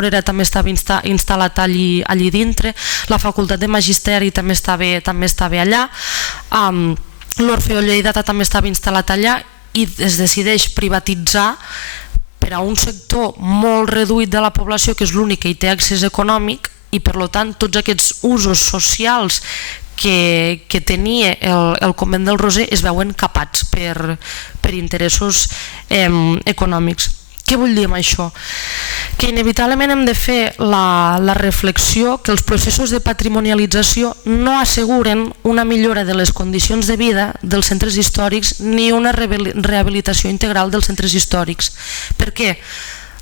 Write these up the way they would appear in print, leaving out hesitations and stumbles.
Obrera també estava instal·lat allí dintre, la Facultat de Magisteri també estava allà, l'Orfeó Lleidatà també estava instal·lat allà, i es decideix privatitzar per a un sector molt reduït de la població, que és l'únic que hi té accés econòmic, i per tant tots aquests usos socials que tenia el convent del Roser es veuen capats per interessos econòmics. Què vull dir amb això? Que inevitablement hem de fer la reflexió que els processos de patrimonialització no asseguren una millora de les condicions de vida dels centres històrics ni una rehabilitació integral dels centres històrics. Per què?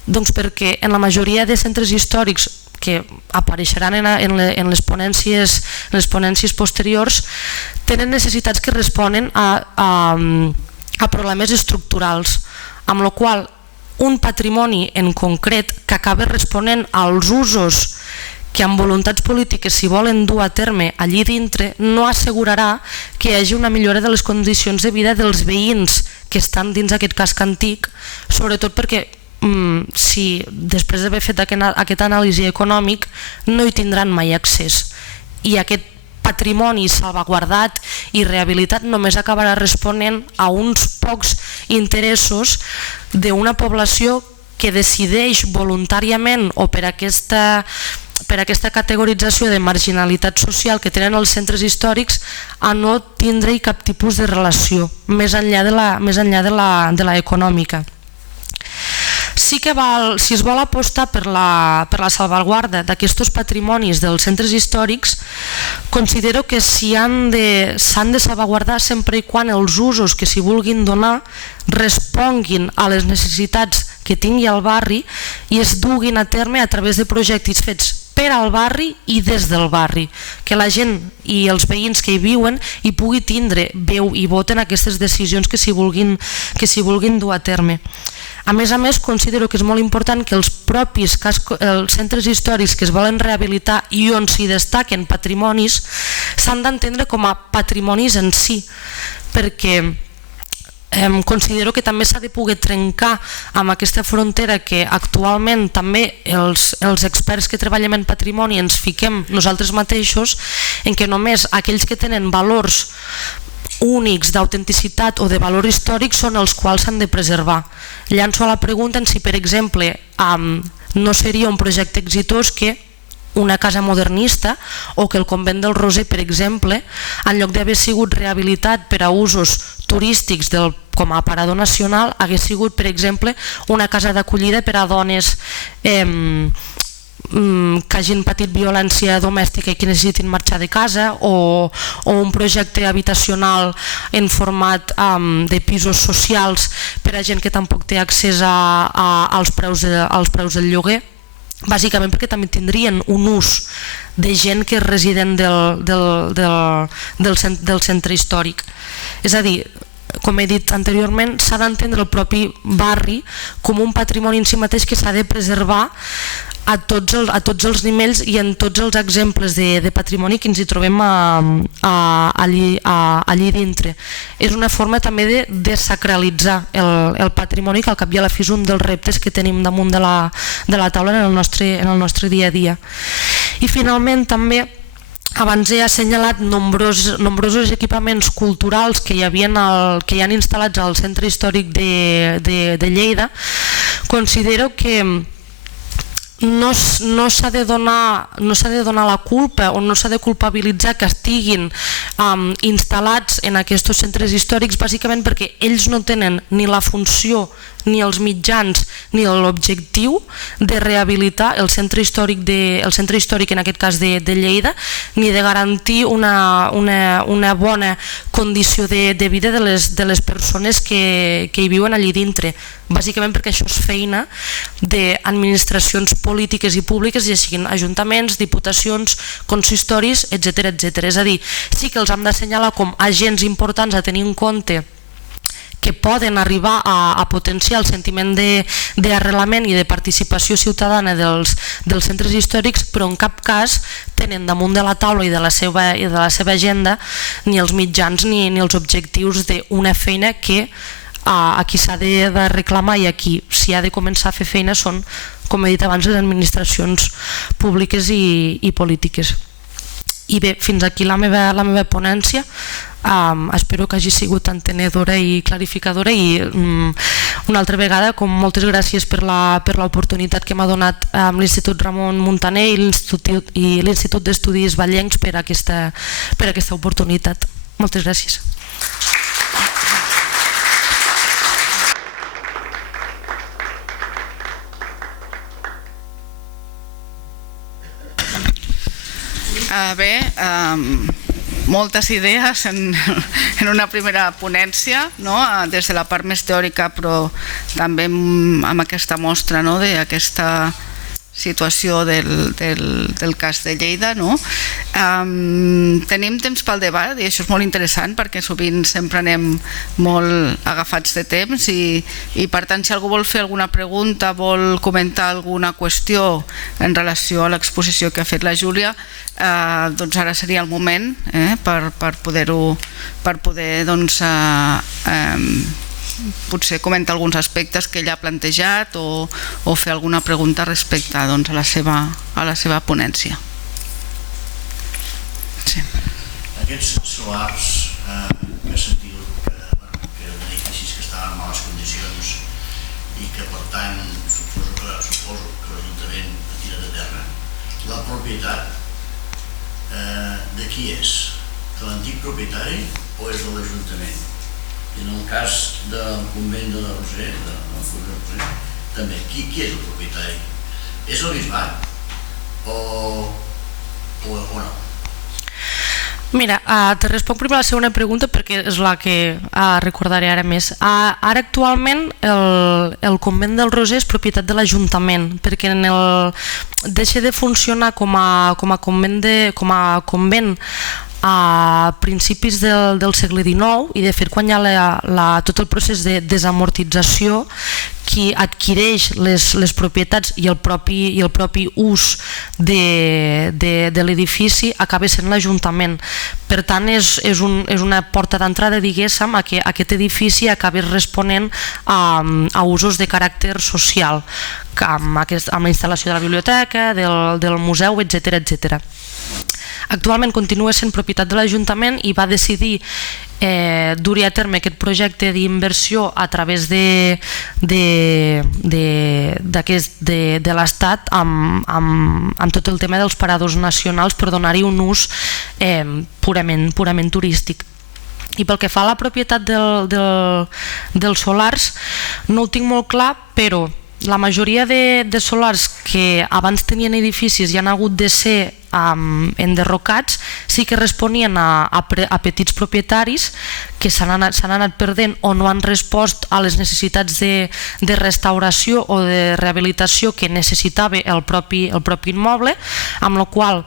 Doncs perquè en la majoria de centres històrics que apareixeran en les ponències posteriors tenen necessitats que responen a problemes estructurals, amb la qual cosa un patrimoni en concret que acaba responent als usos que amb voluntats polítiques s'hi volen dur a terme allí dintre no assegurarà que hi hagi una millora de les condicions de vida dels veïns que estan dins aquest casc antic, sobretot perquè si després d'haver fet aquesta anàlisi econòmic no hi tindran mai accés, i aquest patrimoni salvaguardat i rehabilitat només acabarà responent a uns pocs interessos d'una població que decideix voluntàriament o per aquesta categorització de marginalitat social que tenen els centres històrics a no tindre-hi cap tipus de relació més enllà de la econòmica. Sí que si es vol apostar per la salvaguarda d'aquests patrimonis dels centres històrics, considero que s'han de salvaguardar sempre i quan els usos que s'hi vulguin donar responguin a les necessitats que tingui el barri i es duguin a terme a través de projectes fets per al barri i des del barri, que la gent i els veïns que hi viuen hi pugui tindre veu i vot en aquestes decisions que s'hi vulguin dur a terme. A més, considero que és molt important que els propis centres històrics que es volen rehabilitar i on s'hi destaquen patrimonis s'han d'entendre com a patrimonis en si, perquè considero que també s'ha de poder trencar amb aquesta frontera que actualment també els experts que treballem en patrimoni ens fiquem nosaltres mateixos, en què només aquells que tenen valors únics d'autenticitat o de valor històric són els quals s'han de preservar. Llanço a la pregunta en si, per exemple, no seria un projecte exitós que una casa modernista o que el convent del Roser, per exemple, en lloc d'haver sigut rehabilitat per a usos turístics com a aparador nacional, hagués sigut, per exemple, una casa d'acollida per a dones que hagin patit violència domèstica i que necessitin marxar de casa, o un projecte habitacional en format de pisos socials per a gent que tampoc té accés als preus del lloguer, bàsicament perquè també tindrien un ús de gent que és resident del centre històric. És a dir, com he dit anteriorment, s'ha d'entendre el propi barri com un patrimoni en si mateix que s'ha de preservar a tots els nivells i en tots els exemples de patrimoni que ens hi trobem allí dintre. És una forma també de desacralitzar el patrimoni, que al cap i a la fi és un dels reptes que tenim damunt de la taula en el nostre dia a dia. I finalment també, abans he assenyalat nombrosos equipaments culturals que hi han instal·lats al centre històric de Lleida. Considero que no s'ha de donar la culpa o no s'ha de culpabilitzar que estiguin instal·lats en aquests centres històrics, bàsicament perquè ells no tenen ni la funció ni els mitjans ni l'objectiu de rehabilitar el centre històric en aquest cas de Lleida, ni de garantir una bona condició de vida de les persones que hi viuen allí dintre, bàsicament perquè això és feina d'administracions polítiques i públiques, ja siguin ajuntaments, diputacions, consistoris, etc. És a dir, sí que els hem d'assenyalar com agents importants a tenir en compte, que poden arribar a potenciar el sentiment d'arrelament i de participació ciutadana dels centres històrics, però en cap cas tenen damunt de la taula i de la seva agenda ni els mitjans ni els objectius d'una feina que a qui s'ha de reclamar i a qui s'hi ha de començar a fer feina són com he dit abans, les administracions públiques i polítiques. I bé, fins aquí la meva ponència. Espero que hagi sigut entenedora i clarificadora i una altra vegada, com moltes gràcies per l'oportunitat que m'ha donat l'Institut Ramon Muntaner i l'Institut d'Estudis Vallencs per aquesta oportunitat. Moltes gràcies. Bé, moltes idees en una primera ponència, des de la part més teòrica, però també amb aquesta mostra d'aquesta situació del cas de Lleida. Tenim temps pel debat i això és molt interessant perquè sovint sempre anem molt agafats de temps i per tant si algú vol fer alguna pregunta, vol comentar alguna qüestió en relació a l'exposició que ha fet la Júlia, doncs ara seria el moment per poder potser comentar alguns aspectes que ella ha plantejat o fer alguna pregunta respecte a la seva ponència. Aquests solars que he sentit que eren edificis que estaven en males condicions i que per tant suposo que l'Ajuntament ha tirat a terra, la propietat de qui és? De l'antic propietari o és de l'Ajuntament? I en el cas del convent de la Roser, també, qui és el propietari? És el bisbat o no? Mira, te responc primer la segona pregunta perquè és la que recordaré ara més. Ara actualment el convent del Roser és propietat de l'Ajuntament perquè deixa de funcionar com a convent a principis del segle XIX i de fet quan hi ha tot el procés de desamortització, qui adquireix les propietats i el propi ús de l'edifici acaba sent l'Ajuntament. Per tant és una porta d'entrada, diguéssim, a que aquest edifici acabi responent a usos de caràcter social, amb la instal·lació de la biblioteca, del museu, etc. Actualment continua sent propietat de l'Ajuntament i va decidir dur a terme aquest projecte d'inversió a través de l'Estat amb tot el tema dels paradors nacionals per donar-hi un ús purament turístic. I pel que fa a la propietat dels solars no ho tinc molt clar, però la majoria de solars que abans tenien edificis i han hagut de ser enderrocats sí que responien a petits propietaris que s'han anat perdent o no han respost a les necessitats de restauració o de rehabilitació que necessitava el propi immoble, amb la qual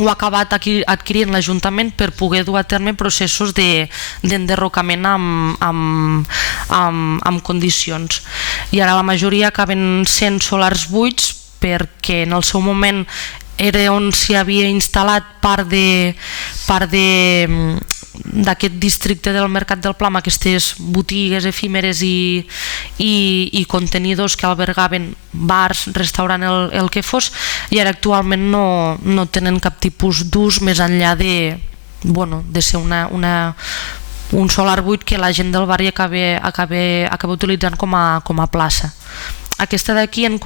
ho ha acabat adquirint l'Ajuntament per poder dur a terme processos d'enderrocament amb condicions. I ara la majoria acaben sent solars buits perquè en el seu moment era on s'hi havia instal·lat part d'aquest districte del Mercat del Pla amb aquestes botigues efímeres i contenidors que albergaven bars, restaurant, el que fos, i ara actualment no tenen cap tipus d'ús més enllà de ser un solar buit que la gent del barri acaba utilitzant com a plaça. Aquesta d'aquí en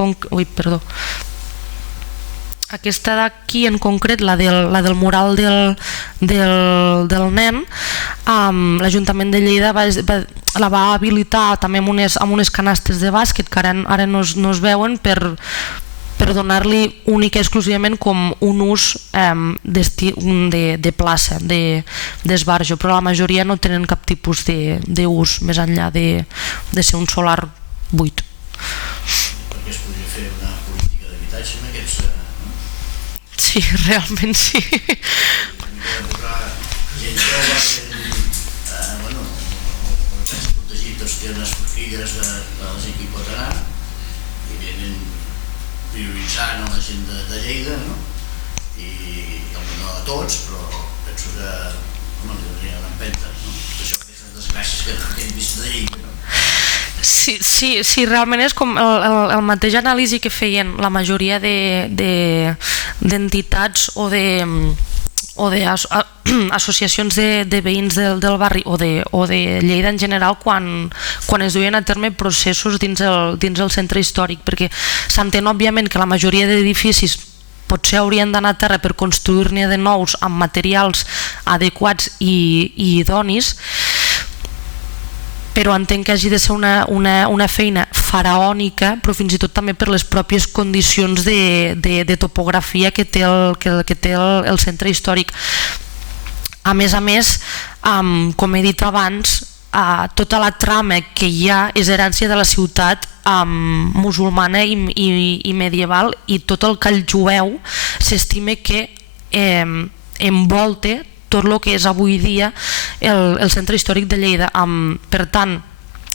concret, la del mural del nen, l'Ajuntament de Lleida la va habilitar també amb unes canastes de bàsquet que ara no es veuen per donar-li únic i exclusivament com un ús de plaça, d'esbarjo, però la majoria no tenen cap tipus d'ús més enllà de ser un solar buit. Perquè es podria fer una política d'habitatge en aquests... Sí, realment sí. Gent jove, els protegits tenen les filles de la gent que hi pot anar i venen prioritzant la gent de Lleida, i no a tots, però penso que li donaria una empenta, això, aquestes desgràcies que hem vist de Lleida. Sí, realment és com el mateix anàlisi que feien la majoria d'entitats o d'associacions de veïns del barri o de Lleida en general quan es duien a terme processos dins el centre històric, perquè s'entén òbviament que la majoria d'edificis potser haurien d'anar a terra per construir-ne de nous amb materials adequats i idonis, però entenc que hagi de ser una feina faraònica, però fins i tot també per les pròpies condicions de topografia que té el centre històric. A més, com he dit abans, tota la trama que hi ha és herència de la ciutat musulmana i medieval, i tot el call jueu s'estima que envolta tot el que és avui dia el centre històric de Lleida. Per tant,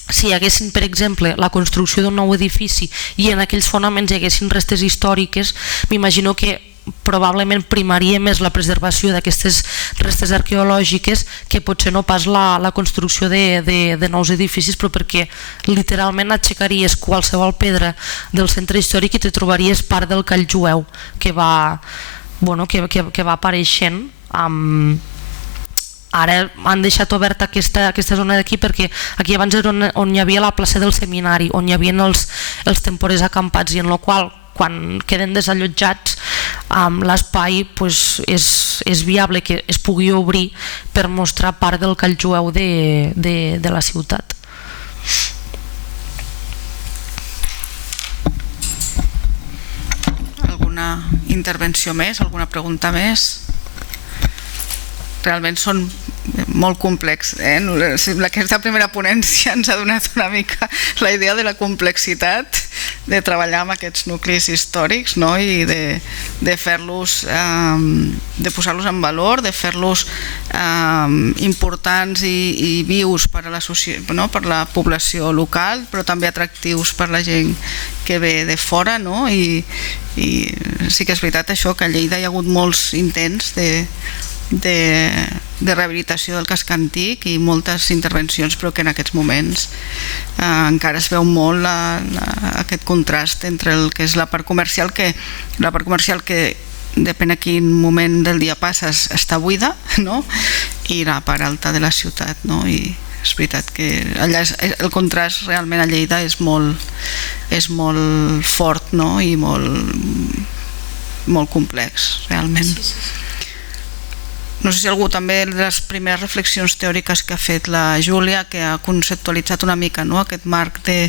si hi haguessin, per exemple, la construcció d'un nou edifici i en aquells fonaments hi haguessin restes històriques, m'imagino que probablement primaria més la preservació d'aquestes restes arqueològiques que potser no pas la construcció de nous edificis, però perquè literalment aixecaries qualsevol pedra del centre històric i te trobaries part del call jueu que va apareixent. Ara han deixat oberta aquesta zona d'aquí perquè aquí abans era on hi havia la plaça del seminari, on hi havia els temporers acampats, i en el qual quan queden desallotjats l'espai és viable que es pugui obrir per mostrar part del call jueu de la ciutat. Alguna intervenció més? Alguna pregunta més? Realment són molt complex. Aquesta primera ponència ens ha donat una mica la idea de la complexitat de treballar amb aquests nuclis històrics, no? I de fer-los, de posar-los en valor, de fer-los importants i vius per a la població local, però també atractius per la gent que ve de fora, no? I sí que és veritat això, que a Lleida hi ha hagut molts intents de rehabilitació del casc antic i moltes intervencions, però que en aquests moments encara es veu molt aquest contrast entre el que és la part comercial, que depèn a quin moment del dia passes està buida, no? I la part alta de la ciutat, no? I és veritat que allà el contrast realment a Lleida és molt fort, no? I molt complex realment. No sé si algú també, de les primeres reflexions teòriques que ha fet la Júlia, que ha conceptualitzat una mica, no? Aquest marc del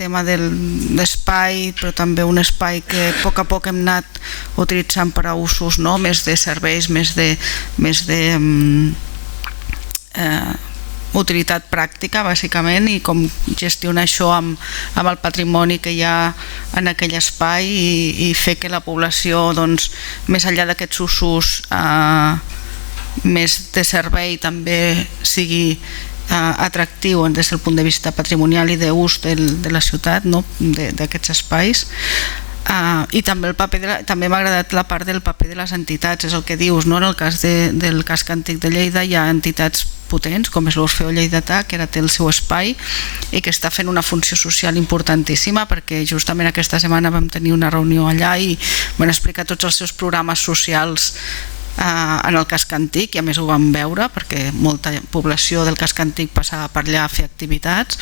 tema de l'espai, però també un espai que a poc hem anat utilitzant per a usos, no? Més de serveis, més de utilitat pràctica, bàsicament, i com gestionar això amb el patrimoni que hi ha en aquell espai i fer que la població, doncs, més enllà d'aquests usos més de servei, també sigui atractiu des del punt de vista patrimonial i d'ús de la ciutat, no? D'aquests espais. I també m'ha agradat la part del paper de les entitats, és el que dius, no? En el cas del casc antic de Lleida hi ha entitats potents, com és l'Orfeó Lleidatà, que ara té el seu espai i que està fent una funció social importantíssima, perquè justament aquesta setmana vam tenir una reunió allà i van explicar tots els seus programes socials en el casc antic, i a més ho vam veure perquè molta població del casc antic passava per allà a fer activitats,